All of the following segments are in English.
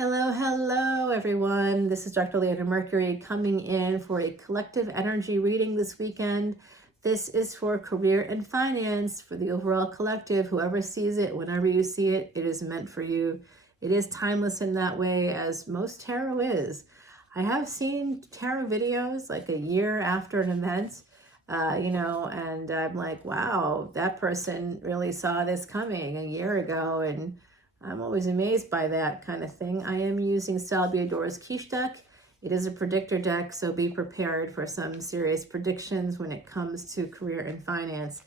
Hello, everyone. This is Dr. Leona Mercury coming in for a collective energy reading this weekend. This is for career and finance for the overall collective. Whoever sees it, whenever you see it, it is meant for you. It is timeless in that way, as most tarot is. I have seen tarot videos like a year after an event, and I'm like, wow, that person really saw this coming a year ago, and I'm always amazed by that kind of thing. I am using Salviador's Quiche deck. It is a predictor deck, so be prepared for some serious predictions when it comes to career and finance.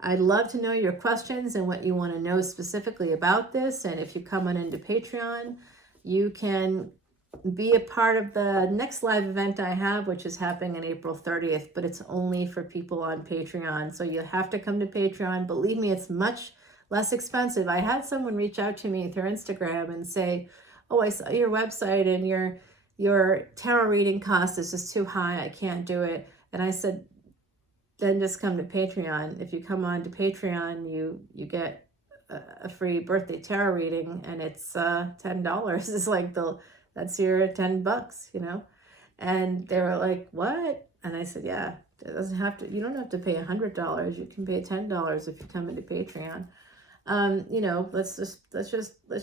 I'd love to know your questions and what you want to know specifically about this. And if you come on into Patreon, you can be a part of the next live event I have, which is happening on April 30th, but it's only for people on Patreon. So you'll have to come to Patreon. Believe me, it's much less expensive. I had someone reach out to me through Instagram and say, oh, I saw your website and your tarot reading cost is just too high. I can't do it. And I said, then just come to Patreon. If you come on to Patreon, you get a free birthday tarot reading, and it's $10. It's like that's your $10, And they were like, what? And I said, yeah, it doesn't have to, you don't have to pay $100. You can pay $10 if you come into Patreon. Let's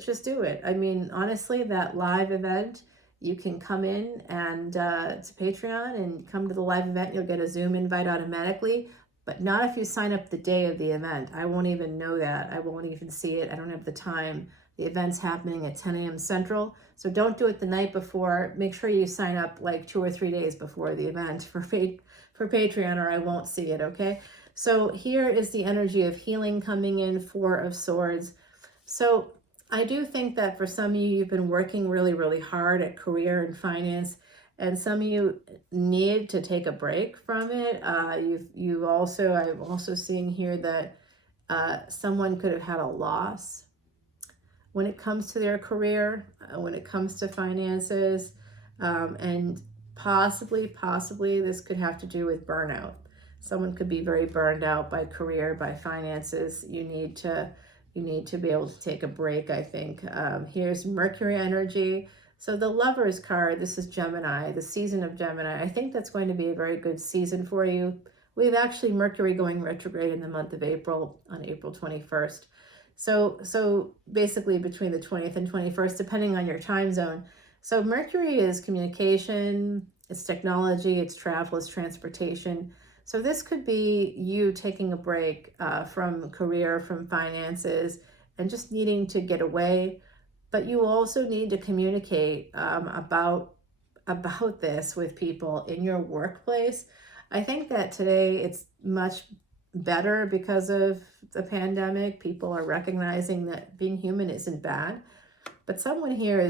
just do it. I mean, honestly, that live event, you can come in and to Patreon and come to the live event. You'll get a Zoom invite automatically, but not if you sign up the day of the event. I won't even know that. I won't even see it. I don't have the time. The event's happening at 10 a.m. Central. So don't do it the night before. Make sure you sign up like 2 or 3 days before the event for Patreon, or I won't see it, okay? So here is the energy of healing coming in, Four of Swords. So I do think that for some of you, you've been working really, really hard at career and finance, and some of you need to take a break from it. I'm also seeing here that someone could have had a loss when it comes to their career, when it comes to finances, and possibly this could have to do with burnout. Someone could be very burned out by career, by finances. You need to be able to take a break, I think. Here's Mercury energy. So the Lovers card, this is Gemini, the season of Gemini. I think that's going to be a very good season for you. We have actually Mercury going retrograde in the month of April, on April 21st. So basically between the 20th and 21st, depending on your time zone. So Mercury is communication, it's technology, it's travel, it's transportation. So this could be you taking a break from career, from finances, and just needing to get away. But you also need to communicate about this with people in your workplace. I think that today it's much better because of the pandemic. People are recognizing that being human isn't bad. But someone here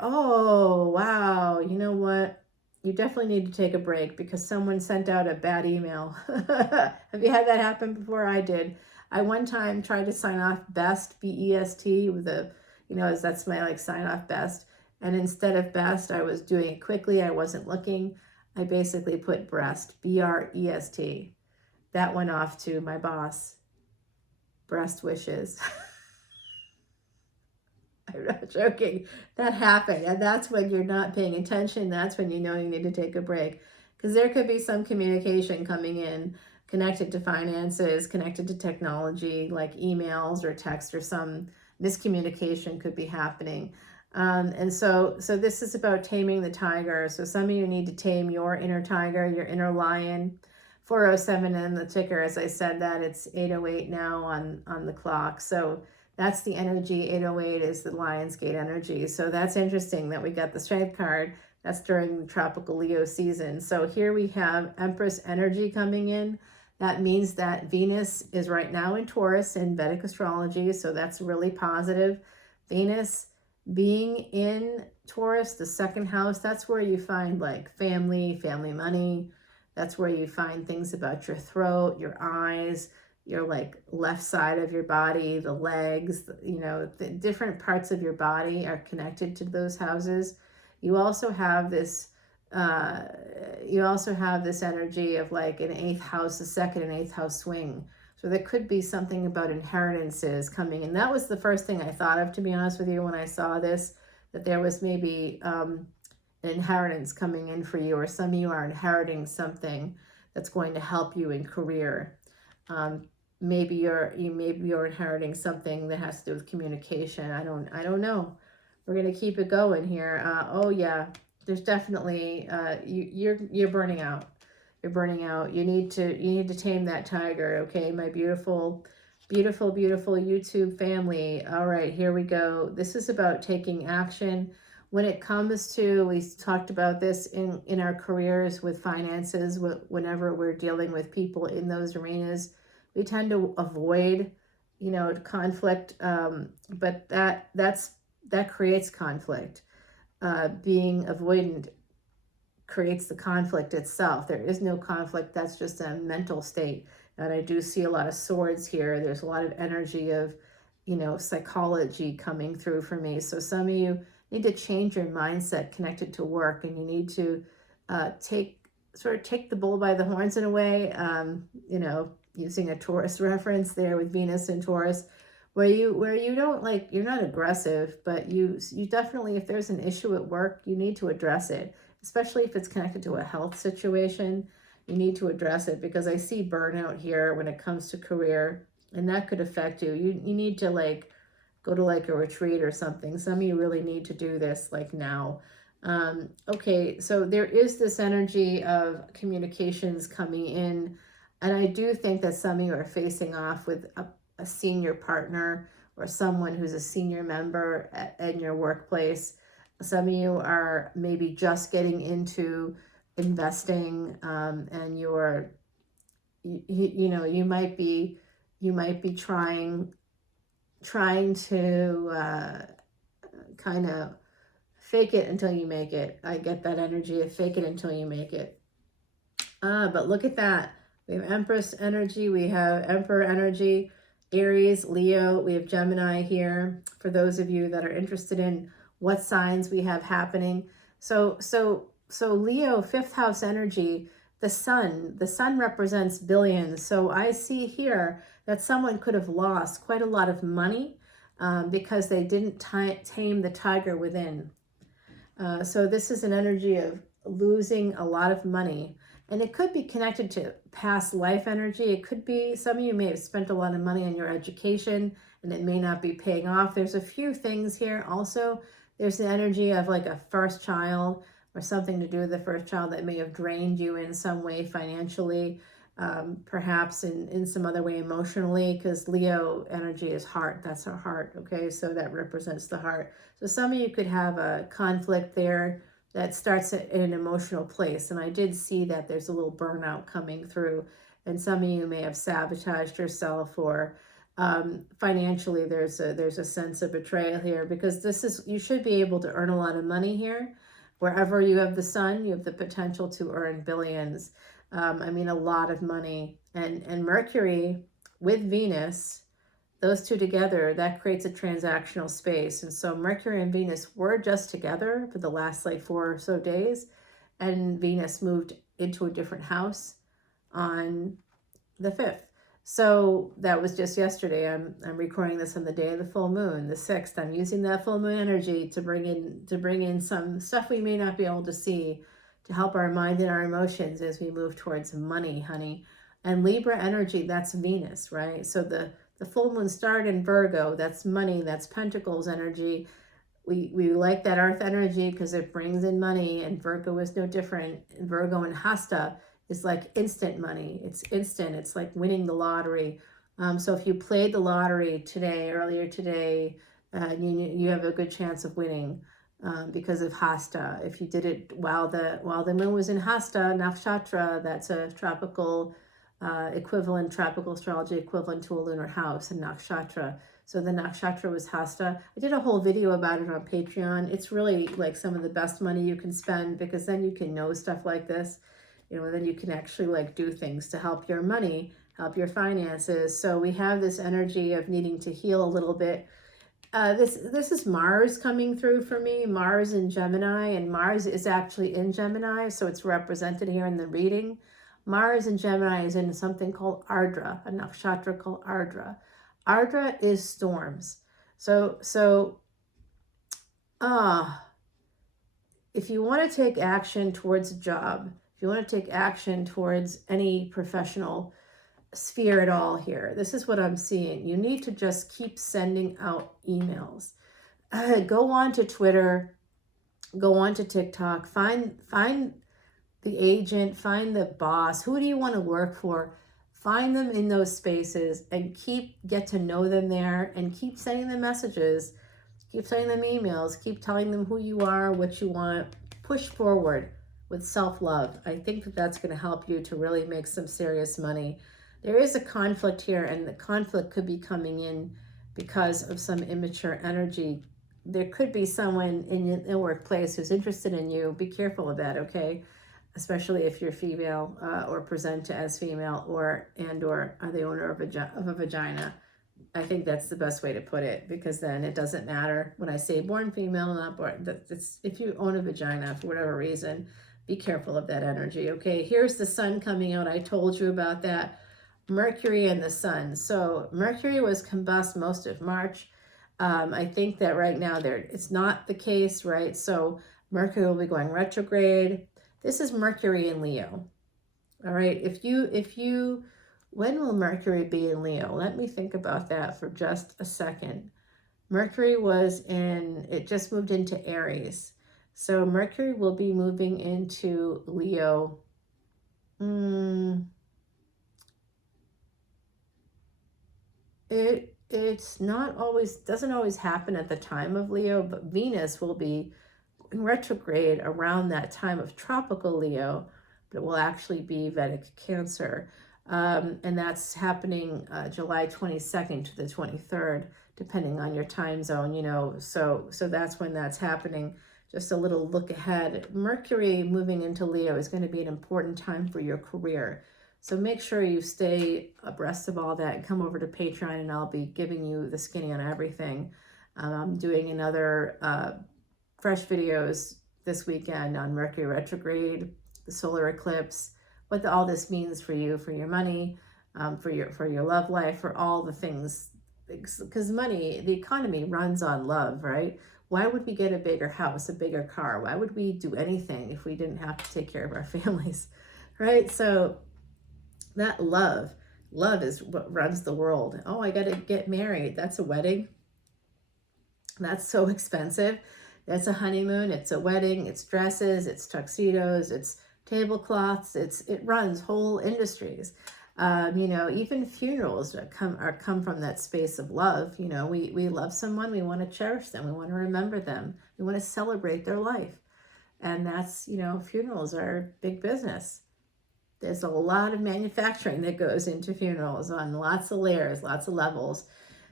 oh, wow, you know what? You definitely need to take a break because someone sent out a bad email. Have you had that happen before? I did. I one time tried to sign off best, B-E-S-T, with that's my sign off best. And instead of best, I was doing it quickly. I wasn't looking. I basically put breast, B-R-E-S-T. That went off to my boss. Breast wishes. I'm not joking. That happened. And that's when you're not paying attention. That's when you know you need to take a break. Because there could be some communication coming in connected to finances, connected to technology, like emails or text, or some miscommunication could be happening. And so this is about taming the tiger. So some of you need to tame your inner tiger, your inner lion. 407 in the ticker, as I said that, it's 8:08 now on the clock. So that's the energy. 8:08 is the Lionsgate energy. So that's interesting that we got the Strength card. That's during the tropical Leo season. So here we have Empress energy coming in. That means that Venus is right now in Taurus in Vedic Astrology. So that's really positive. Venus being in Taurus, the second house, that's where you find family money. That's where you find things about your throat, your eyes, your left side of your body, the legs, the different parts of your body are connected to those houses. You also have this energy of an eighth house, the second and eighth house swing. So there could be something about inheritances coming. And that was the first thing I thought of, to be honest with you, when I saw this, that there was maybe an inheritance coming in for you, or some of you are inheriting something that's going to help you in career. Maybe you're inheriting something that has to do with communication. I don't know. We're gonna keep it going here. Oh yeah, there's definitely you're burning out. You're burning out. You need to tame that tiger. Okay, my beautiful, beautiful, beautiful YouTube family. All right, here we go. This is about taking action. When it comes to, we talked about this in our careers with finances, whenever we're dealing with people in those arenas, we tend to avoid, conflict, but that creates conflict. Being avoidant creates the conflict itself. There is no conflict. That's just a mental state. And I do see a lot of swords here. There's a lot of energy of, psychology coming through for me. So some of you need to change your mindset connected to work, and you need to take the bull by the horns in a way, using a Taurus reference there with Venus and Taurus, where you don't, like, you're not aggressive, but you definitely, if there's an issue at work, you need to address it, especially if it's connected to a health situation. You need to address it, because I see burnout here when it comes to career, and that could affect you. You need to, like, go to like a retreat or something. Some of you really need to do this like now. Okay, so there is this energy of communications coming in, and I do think that some of you are facing off with a senior partner, or someone who's a senior member in your workplace. Some of you are maybe just getting into investing, and you might be trying to kind of fake it until you make it. I get that energy of fake it until you make it. But look at that. We have Empress energy. We have Emperor energy, Aries, Leo. We have Gemini here, for those of you that are interested in what signs we have happening. So Leo, fifth house energy, the sun represents billions. So I see here that someone could have lost quite a lot of money because they didn't tame the tiger within. So this is an energy of losing a lot of money, and it could be connected to past life energy. It could be, some of you may have spent a lot of money on your education and it may not be paying off. There's a few things here. Also, there's the energy of like a first child, or something to do with the first child that may have drained you in some way financially, perhaps in some other way emotionally, because Leo energy is heart. That's our heart. Okay, so that represents the heart. So some of you could have a conflict there that starts in an emotional place, and I did see that there's a little burnout coming through, and some of you may have sabotaged yourself, or financially there's a sense of betrayal here, because you should be able to earn a lot of money here. Wherever you have the sun, you have the potential to earn billions. A lot of money. And Mercury with Venus, those two together, that creates a transactional space. And so Mercury and Venus were just together for the last 4 or so days. And Venus moved into a different house on the 5th. So that was just yesterday. I'm recording this on the day of the full moon, the 6th. I'm using that full moon energy to bring in some stuff we may not be able to see, to help our mind and our emotions as we move towards money, honey. And Libra energy, that's Venus, right? So the full moon started in Virgo. That's money, that's Pentacles energy. We like that earth energy because it brings in money, and Virgo is no different. Virgo and Hasta is like instant money. It's instant. It's like winning the lottery. So if you played the lottery earlier today, you have a good chance of winning because of Hasta. If you did it while the moon was in Hasta Nakshatra, that's a tropical tropical astrology equivalent to a lunar house in Nakshatra. So the Nakshatra was Hasta. I did a whole video about it on Patreon. It's really like some of the best money you can spend, because then you can know stuff like this. Then you can actually do things to help your money, help your finances. So we have this energy of needing to heal a little bit. This is Mars coming through for me, Mars in Gemini, and Mars is actually in Gemini, so it's represented here in the reading. Mars in Gemini is in something called Ardra, a nakshatra called Ardra. Ardra is storms. So if you want to take action towards a job, if you want to take action towards any professional sphere at all here, this is what I'm seeing. You need to just keep sending out emails. Go on to Twitter, go on to TikTok, find the agent, find the boss. Who do you want to work for? Find them in those spaces and get to know them there, and keep sending them messages, keep sending them emails, keep telling them who you are, what you want. Push forward with self-love. I think that that's going to help you to really make some serious money. There is a conflict here, and the conflict could be coming in because of some immature energy. There could be someone in your workplace who's interested in you. Be careful of that, okay? Especially if you're female or present as female, or are the owner of a vagina. I think that's the best way to put it, because then it doesn't matter when I say born female, not born. If you own a vagina for whatever reason, be careful of that energy, okay? Here's the sun coming out. I told you about that. Mercury and the sun. So Mercury was combust most of March. I think that right now it's not the case, right? So Mercury will be going retrograde. This is Mercury in Leo. All right. When will Mercury be in Leo? Let me think about that for just a second. Mercury it just moved into Aries. So Mercury will be moving into Leo. It's not always, doesn't always happen at the time of Leo, but Venus will be in retrograde around that time of tropical Leo, but it will actually be Vedic Cancer. And that's happening July 22nd to the 23rd, depending on your time zone, so that's when that's happening. Just a little look ahead. Mercury moving into Leo is going to be an important time for your career. So make sure you stay abreast of all that, and come over to Patreon, and I'll be giving you the skinny on everything. I'm doing another fresh videos this weekend on Mercury retrograde, the solar eclipse, what all this means for you, for your money, for your love life, for all the things. Because money, the economy runs on love, right? Why would we get a bigger house, a bigger car? Why would we do anything if we didn't have to take care of our families, right? So that love is what runs the world. Oh, I got to get married. That's a wedding. That's so expensive. That's a honeymoon. It's a wedding. It's dresses. It's tuxedos. It's tablecloths. It runs whole industries. Even funerals come from that space of love. We love someone. We want to cherish them. We want to remember them. We want to celebrate their life. And that's, funerals are big business. There's a lot of manufacturing that goes into funerals on lots of layers, lots of levels.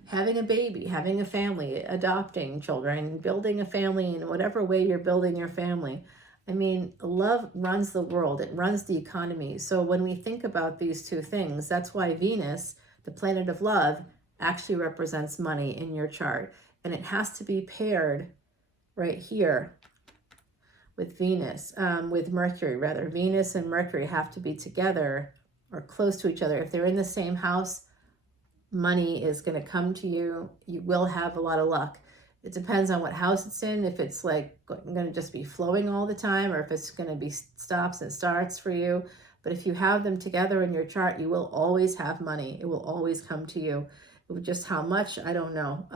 Having a baby, having a family, adopting children, building a family in whatever way you're building your family. I mean, love runs the world. It runs the economy. So when we think about these two things, that's why Venus, the planet of love, actually represents money in your chart. And it has to be paired right here with Mercury rather. Venus and Mercury have to be together or close to each other. If they're in the same house, money is going to come to you. You will have a lot of luck. It depends on what house it's in. If it's like going to just be flowing all the time, or if it's going to be stops and starts for you. But if you have them together in your chart, you will always have money. It will always come to you. Just how much, I don't know.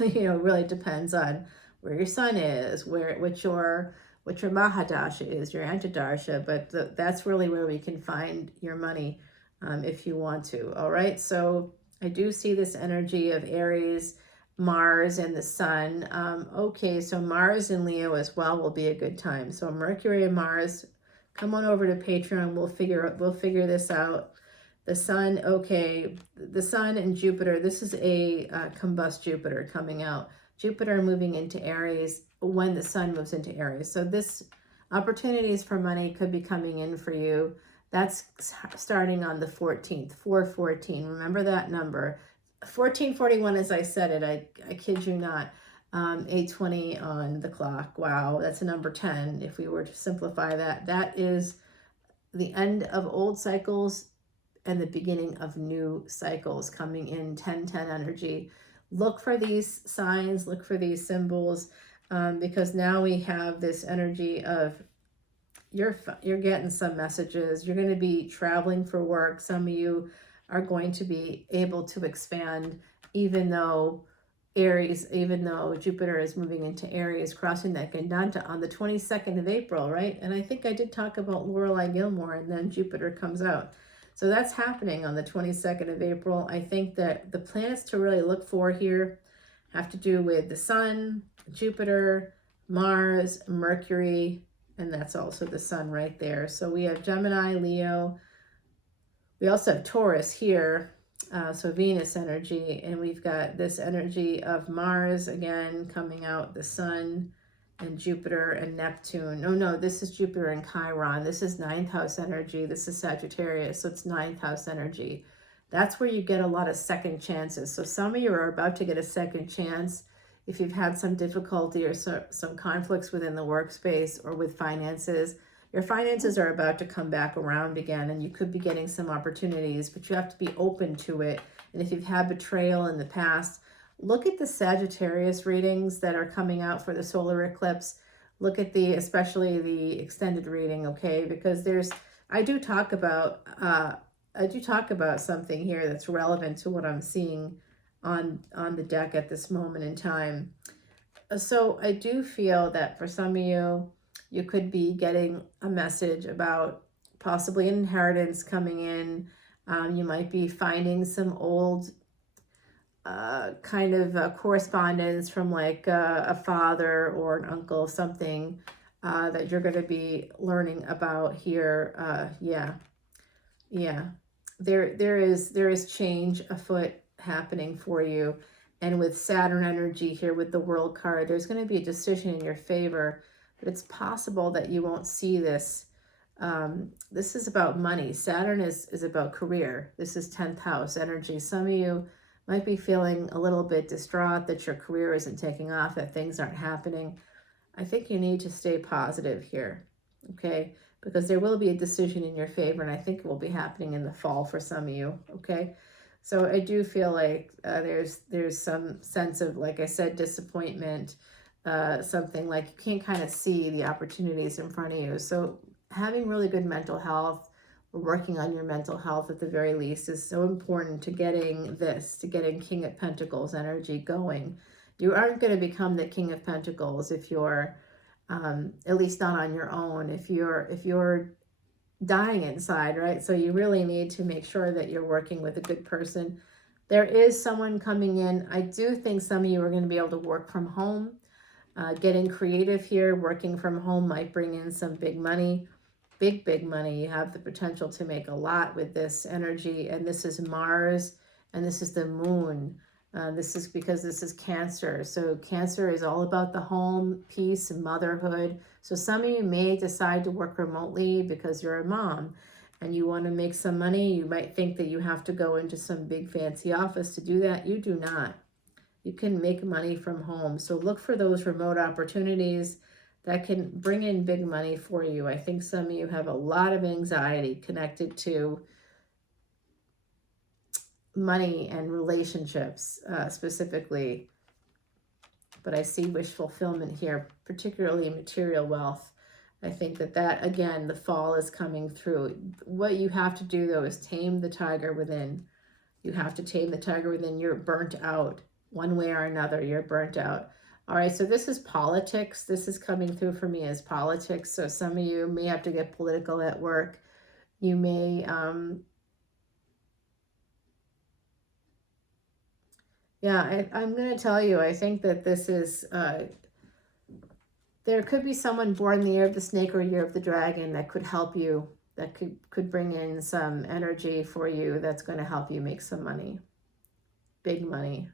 It really depends on where your sun is, what your Mahadasha is, your Antardasha, but that's really where we can find your money if you want to. All right, so I do see this energy of Aries, Mars, and the sun. Okay, so Mars in Leo as well will be a good time. So Mercury and Mars, come on over to Patreon. We'll figure this out. The sun, okay, the sun and Jupiter. This is a combust Jupiter coming out. Jupiter moving into Aries when the sun moves into Aries. So this opportunities for money could be coming in for you. That's starting on the 14th, 414. Remember that number. 1441, as I said it, I kid you not. 8:20 on the clock. Wow, that's a number 10. If we were to simplify that, that is the end of old cycles and the beginning of new cycles coming in 10-10 energy. Look for these signs, look for these symbols, because now we have this energy of you're getting some messages. You're going to be traveling for work. Some of you are going to be able to expand, even though Jupiter is moving into Aries, crossing that Gandanta on the 22nd of April, right? And I think I did talk about Lorelei Gilmore, and then Jupiter comes out. So that's happening on the 22nd of April. I think that the planets to really look for here have to do with the Sun, Jupiter, Mars, Mercury, and that's also the Sun right there. So we have Gemini, Leo. We also have Taurus here, so Venus energy, and we've got this energy of Mars again coming out, the Sun, and Jupiter and Neptune. Oh no, this is Jupiter and Chiron. This is 9th house energy. This is Sagittarius, so it's 9th house energy. That's where you get a lot of second chances. So some of you are about to get a second chance if you've had some difficulty or some conflicts within the workspace or with finances. Your finances are about to come back around again, and you could be getting some opportunities, but you have to be open to it. And if you've had betrayal in the past, look at the Sagittarius readings that are coming out for the solar eclipse. Look at especially the extended reading, okay? Because I do talk about something here that's relevant to what I'm seeing on the deck at this moment in time. So I do feel that for some of you, you could be getting a message about possibly an inheritance coming in. You might be finding some old correspondence from like a father or an uncle, something that you're going to be learning about here. There is change afoot happening for you. And with Saturn energy here with the World card, there's going to be a decision in your favor, but it's possible that you won't see this. This is about money. Saturn is about career. This is 10th house energy. Some of you might be feeling a little bit distraught that your career isn't taking off, that things aren't happening. I think you need to stay positive here, okay? Because there will be a decision in your favor, and I think it will be happening in the fall for some of you, okay? So I do feel like there's some sense of, like I said, disappointment, something like you can't kind of see the opportunities in front of you. So having really good mental health, or working on your mental health at the very least, is so important to getting King of Pentacles energy going. You aren't going to become the King of Pentacles if you're, at least not on your own, if you're dying inside, right? So you really need to make sure that you're working with a good person. There is someone coming in. I do think some of you are going to be able to work from home. Getting creative here, working from home might bring in some big money, big money. You have the potential to make a lot with this energy. And this is Mars, and this is the moon. This is because this is Cancer. So Cancer is all about the home, peace, and motherhood. So some of you may decide to work remotely because you're a mom and you want to make some money. You might think that you have to go into some big fancy office to do that. You do not. You can make money from home. So look for those remote opportunities that can bring in big money for you. I think some of you have a lot of anxiety connected to money and relationships specifically, but I see wish fulfillment here, particularly material wealth. I think that again, the fall is coming through. What you have to do though is tame the tiger within. You have to tame the tiger within. You're burnt out one way or another. You're burnt out. All right, so this is politics. This is coming through for me as politics. So some of you may have to get political at work. You may I'm going to tell you, I think that this is, there could be someone born the year of the snake or year of the dragon that could help you, that could bring in some energy for you that's going to help you make some money, big money,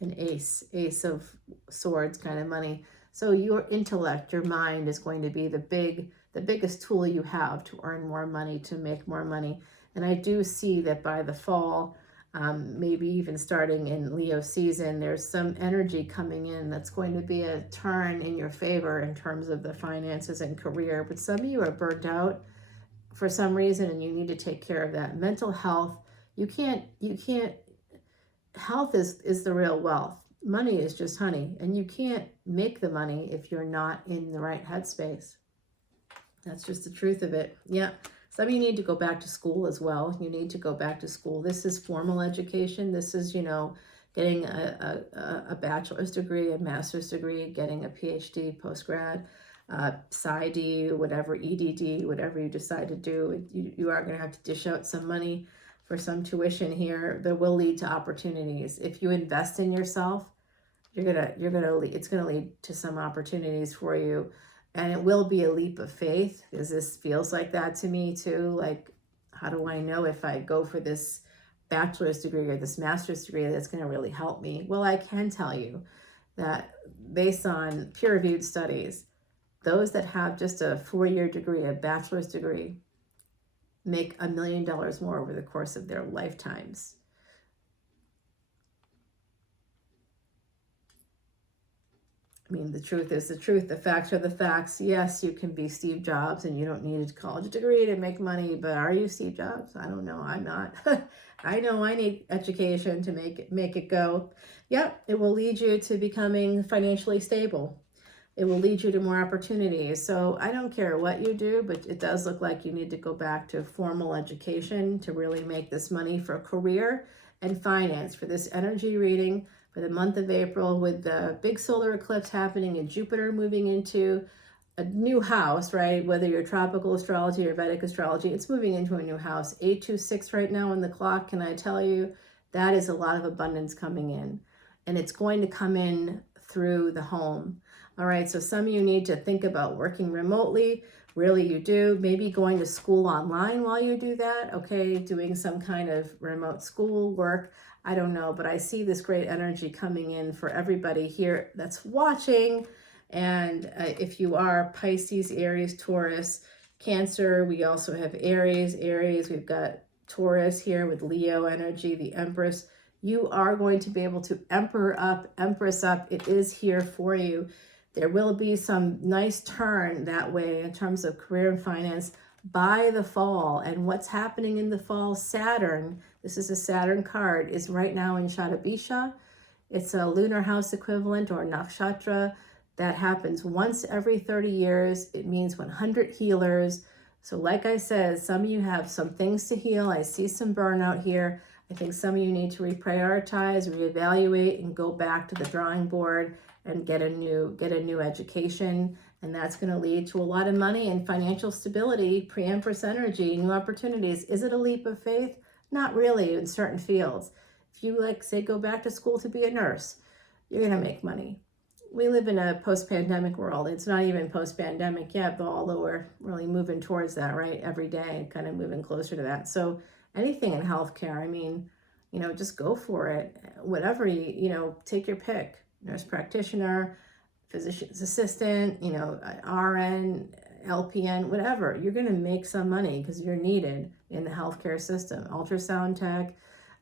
an ace of swords kind of money. So your intellect, your mind is going to be the biggest tool you have to earn more money, to make more money. And I do see that by the fall, maybe even starting in Leo season, there's some energy coming in that's going to be a turn in your favor in terms of the finances and career. But some of you are burnt out for some reason and you need to take care of that. Mental health, you can't, health is the real wealth. Money is just honey, and you can't make the money if you're not in the right headspace. That's just the truth of it. Yeah. Some of you need to go back to school as well. You need to go back to school. This is formal education. This is, getting a bachelor's degree, a master's degree, getting a PhD, postgrad, PsyD, whatever, EDD, whatever you decide to do. You are going to have to dish out some money for some tuition here that will lead to opportunities. If you invest in yourself, it's gonna lead to some opportunities for you, and it will be a leap of faith, because this feels like that to me too. Like, how do I know if I go for this bachelor's degree or this master's degree that's going to really help me? Well, I can tell you that based on peer-reviewed studies, those that have just a 4-year degree, a bachelor's degree, make $1 million more over the course of their lifetimes. I mean, the truth is the truth. The facts are the facts. Yes, you can be Steve Jobs and you don't need a college degree to make money, but are you Steve Jobs? I don't know. I'm not. I know I need education to make it go. Yep, it will lead you to becoming financially stable. It will lead you to more opportunities. So I don't care what you do, but it does look like you need to go back to formal education to really make this money for career and finance. For this energy reading for the month of April, with the big solar eclipse happening and Jupiter moving into a new house, right? Whether you're tropical astrology or Vedic astrology, it's moving into a new house. 826 right now on the clock. Can I tell you, that is a lot of abundance coming in, and it's going to come in through the home. All right, so some of you need to think about working remotely. Really, you do. Maybe going to school online while you do that. Okay, doing some kind of remote school work. I don't know, but I see this great energy coming in for everybody here that's watching. And if you are Pisces, Aries, Taurus, Cancer, we also have Aries. We've got Taurus here with Leo energy, the Empress. You are going to be able to Empress up. It is here for you. There will be some nice turn that way in terms of career and finance by the fall. And what's happening in the fall? Saturn, this is a Saturn card, is right now in Shatabisha. It's a lunar house equivalent, or nakshatra, that happens once every 30 years. It means 100 healers. So like I said, some of you have some things to heal. I see some burnout here. I think some of you need to reprioritize, reevaluate, and go back to the drawing board and get a new education. And that's going to lead to a lot of money and financial stability, pre-Empress energy, new opportunities. Is it a leap of faith? Not really in certain fields. If you, like, say, go back to school to be a nurse, you're going to make money. We live in a post-pandemic world. It's not even post-pandemic yet, but although we're really moving towards that, right? Every day, kind of moving closer to that. So anything in healthcare, I mean, just go for it. Whatever, take your pick. Nurse practitioner, physician's assistant, RN, LPN, whatever. You're going to make some money because you're needed in the healthcare system. Ultrasound tech,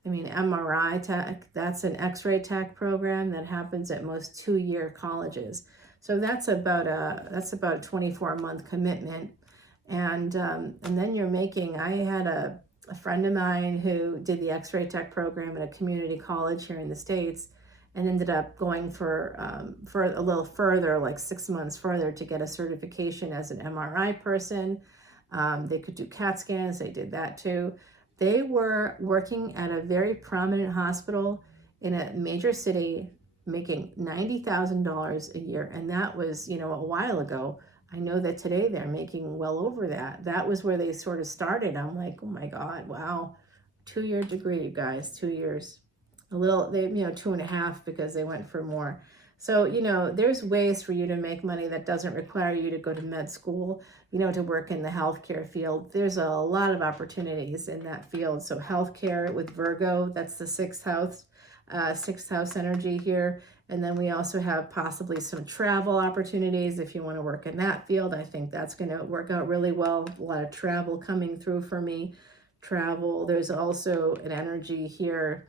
MRI tech, that's an X-ray tech program that happens at most 2-year colleges. So that's about a 24-month commitment. And then you're making, I had a friend of mine who did the X-ray tech program at a community college here in the States, and ended up going for a little further, like 6 months further, to get a certification as an MRI person. They could do CAT scans. They did that too. They were working at a very prominent hospital in a major city, making $90,000 a year. And that was, a while ago. I know that today they're making well over that. That was where they sort of started. I'm like, oh my God, wow. 2-year degree, you guys, 2 years. A little, 2.5, because they went for more. So, there's ways for you to make money that doesn't require you to go to med school, to work in the healthcare field. There's a lot of opportunities in that field. So healthcare with Virgo, that's the sixth house energy here. And then we also have possibly some travel opportunities if you want to work in that field. I think that's going to work out really well. A lot of travel coming through for me. Travel, there's also an energy here.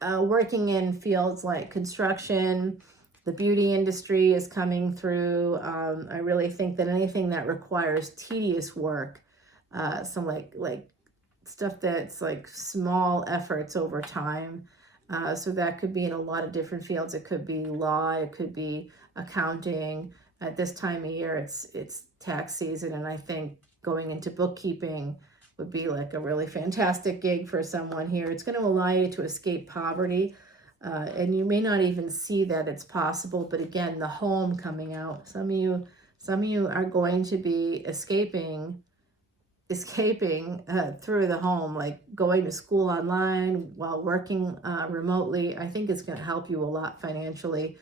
Working in fields like construction, The beauty industry is coming through. I really think that anything that requires tedious work, some like stuff that's like small efforts over time. So that could be in a lot of different fields. It could be law, it could be accounting. At this time of year, it's tax season, and I think going into bookkeeping would be like a really fantastic gig for someone here. It's going to allow you to escape poverty. And you may not even see that it's possible, but again, the home coming out. Some of you are going to be escaping through the home, like going to school online while working remotely. I think it's going to help you a lot financially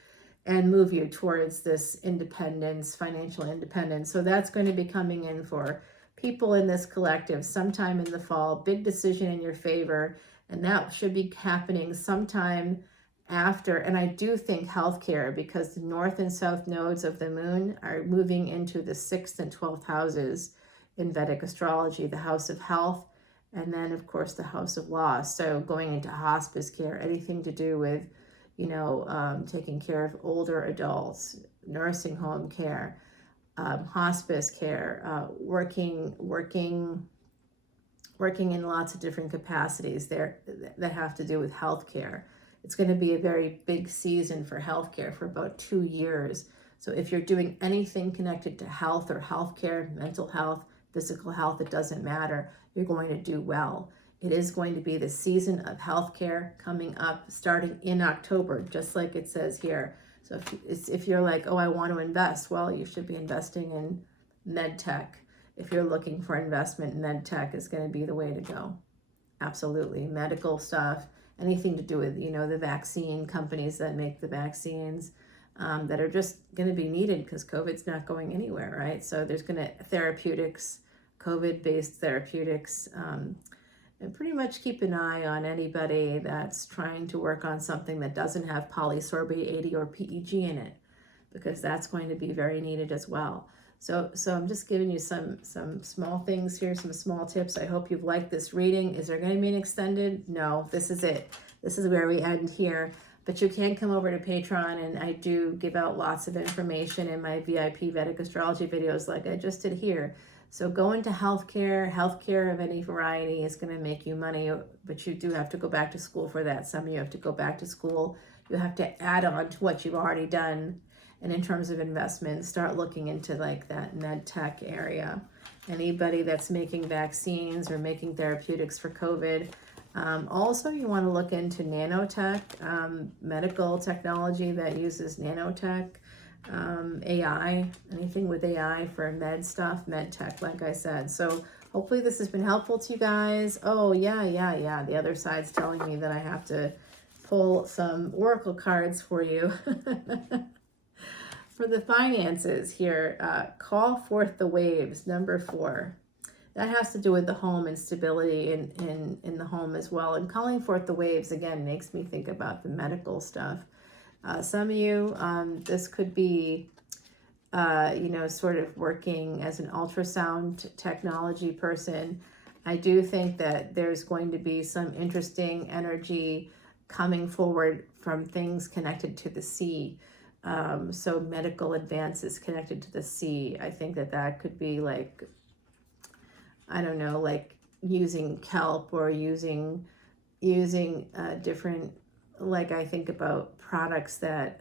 and move you towards this independence, financial independence. So that's going to be coming in for people in this collective sometime in the fall. Big decision in your favor, and that should be happening sometime after. And I do think healthcare, because the north and south nodes of the moon are moving into the 6th and 12th houses in Vedic astrology, the house of health, and then of course the house of loss. So going into hospice care, anything to do with, taking care of older adults, nursing home care, hospice care, working in lots of different capacities there that have to do with healthcare. It's going to be a very big season for healthcare for about 2 years. So if you're doing anything connected to health or healthcare, mental health, physical health, it doesn't matter, you're going to do well. It is going to be the season of healthcare coming up starting in October, just like it says here. So if you're like, oh, I want to invest, well, you should be investing in med tech. If you're looking for investment, med tech is going to be the way to go. Absolutely. Medical stuff, anything to do with, the vaccine companies that make the vaccines that are just going to be needed because COVID's not going anywhere, right? So there's going to therapeutics, COVID-based therapeutics, and pretty much keep an eye on anybody that's trying to work on something that doesn't have polysorbate 80 or PEG in it, because that's going to be very needed as well. So I'm just giving you some small things here, some small tips. I hope you've liked this reading. Is there going to be an extended? No, this is it. This is where we end here. But you can come over to Patreon, and I do give out lots of information in my VIP Vedic astrology videos like I just did here. So go into healthcare of any variety is going to make you money, but you do have to go back to school for that. Some of you have to go back to school. You have to add on to what you've already done. And in terms of investment, start looking into like that med tech area. Anybody that's making vaccines or making therapeutics for COVID. Also, you want to look into nanotech, medical technology that uses nanotech. AI, anything with AI for med stuff, med tech, like I said. So hopefully this has been helpful to you guys. Oh, yeah. The other side's telling me that I have to pull some oracle cards for you. For the finances here, call forth the waves, number 4. That has to do with the home and stability in the home as well. And calling forth the waves, again, makes me think about the medical stuff. Some of you, this could be, sort of working as an ultrasound technology person. I do think that there's going to be some interesting energy coming forward from things connected to the sea. So medical advances connected to the sea. I think that could be like, I don't know, like using kelp or using different, like I think about products that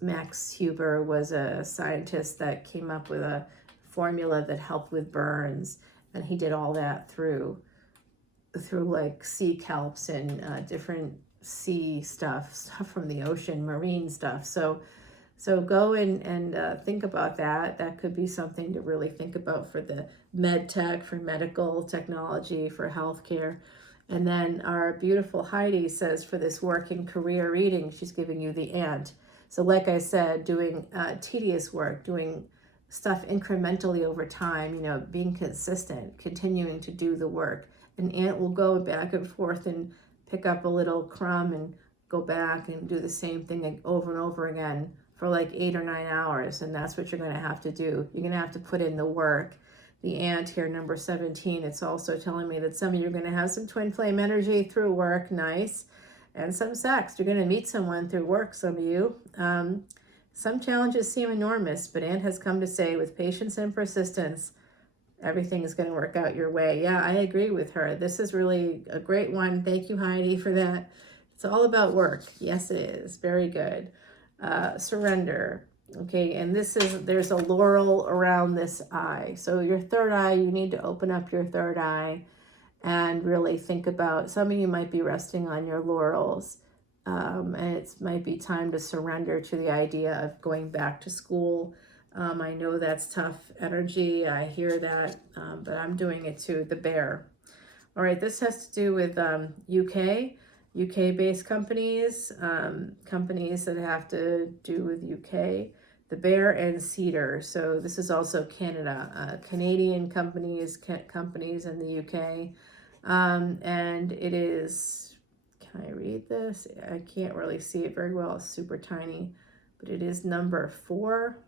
Max Huber was a scientist that came up with a formula that helped with burns, and he did all that through like sea kelps and different sea stuff from the ocean, marine stuff. So go and think about that. That could be something to really think about for the med tech, for medical technology, for healthcare. And then our beautiful Heidi says for this work and career reading, she's giving you the ant. So like I said, doing tedious work, doing stuff incrementally over time, being consistent, continuing to do the work. An ant will go back and forth and pick up a little crumb and go back and do the same thing over and over again for like 8 or 9 hours. And that's what you're going to have to do. You're going to have to put in the work. The ant here, number 17, it's also telling me that some of you are going to have some twin flame energy through work. Nice. and some sex. You're going to meet someone through work, some of you. Some challenges seem enormous, but Anne has come to say, with patience and persistence, everything is going to work out your way. Yeah, I agree with her. This is really a great one. Thank you, Heidi, for that. It's all about work. Yes, it is. Very good. Surrender. Okay, and there's a laurel around this eye. So your third eye, you need to open up your third eye and really think about, some of you might be resting on your laurels. And it might be time to surrender to the idea of going back to school. I know that's tough energy. I hear that, but I'm doing it too. The bear. All right, this has to do with UK-based companies, companies that have to do with UK. The bear and cedar. So this is also Canada, Canadian companies in the UK. And it is, can I read this? I can't really see it very well. It's super tiny, but it is number 4.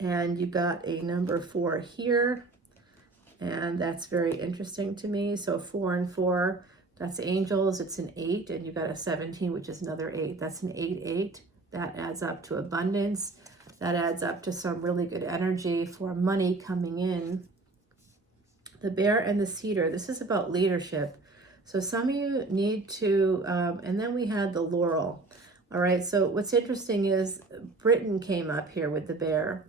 And you got a number 4 here. And that's very interesting to me. So 4 and 4, that's angels. It's an 8, and you got a 17, which is another 8. That's an 8-8. That adds up to abundance. That adds up to some really good energy for money coming in. The bear and the cedar. This is about leadership. So some of you need to, and then we had the laurel. All right, so what's interesting is Britain came up here with the bear.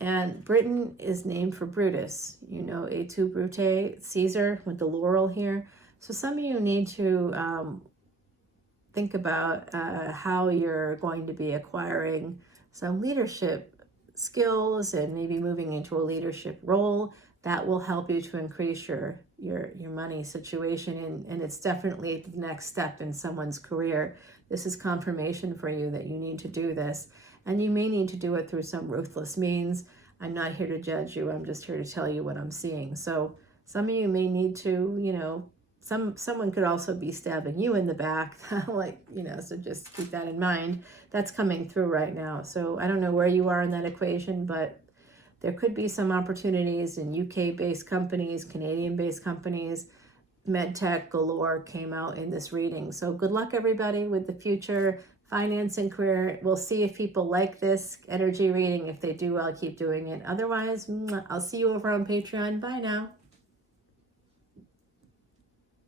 And Britain is named for Brutus, you know, et tu, Brute, Caesar, with the laurel here. So some of you need to think about how you're going to be acquiring some leadership skills and maybe moving into a leadership role that will help you to increase your money situation. And it's definitely the next step in someone's career. This is confirmation for you that you need to do this. And you may need to do it through some ruthless means. I'm not here to judge you. I'm just here to tell you what I'm seeing. So some of you may need to, you know, someone could also be stabbing you in the back, like, you know, so just keep that in mind. That's coming through right now. So I don't know where you are in that equation, but there could be some opportunities in UK-based companies, Canadian-based companies. MedTech galore came out in this reading. So good luck, everybody, with the future finance and career. We'll see if people like this energy reading. If they do, I'll keep doing it. Otherwise, I'll see you over on Patreon. Bye now.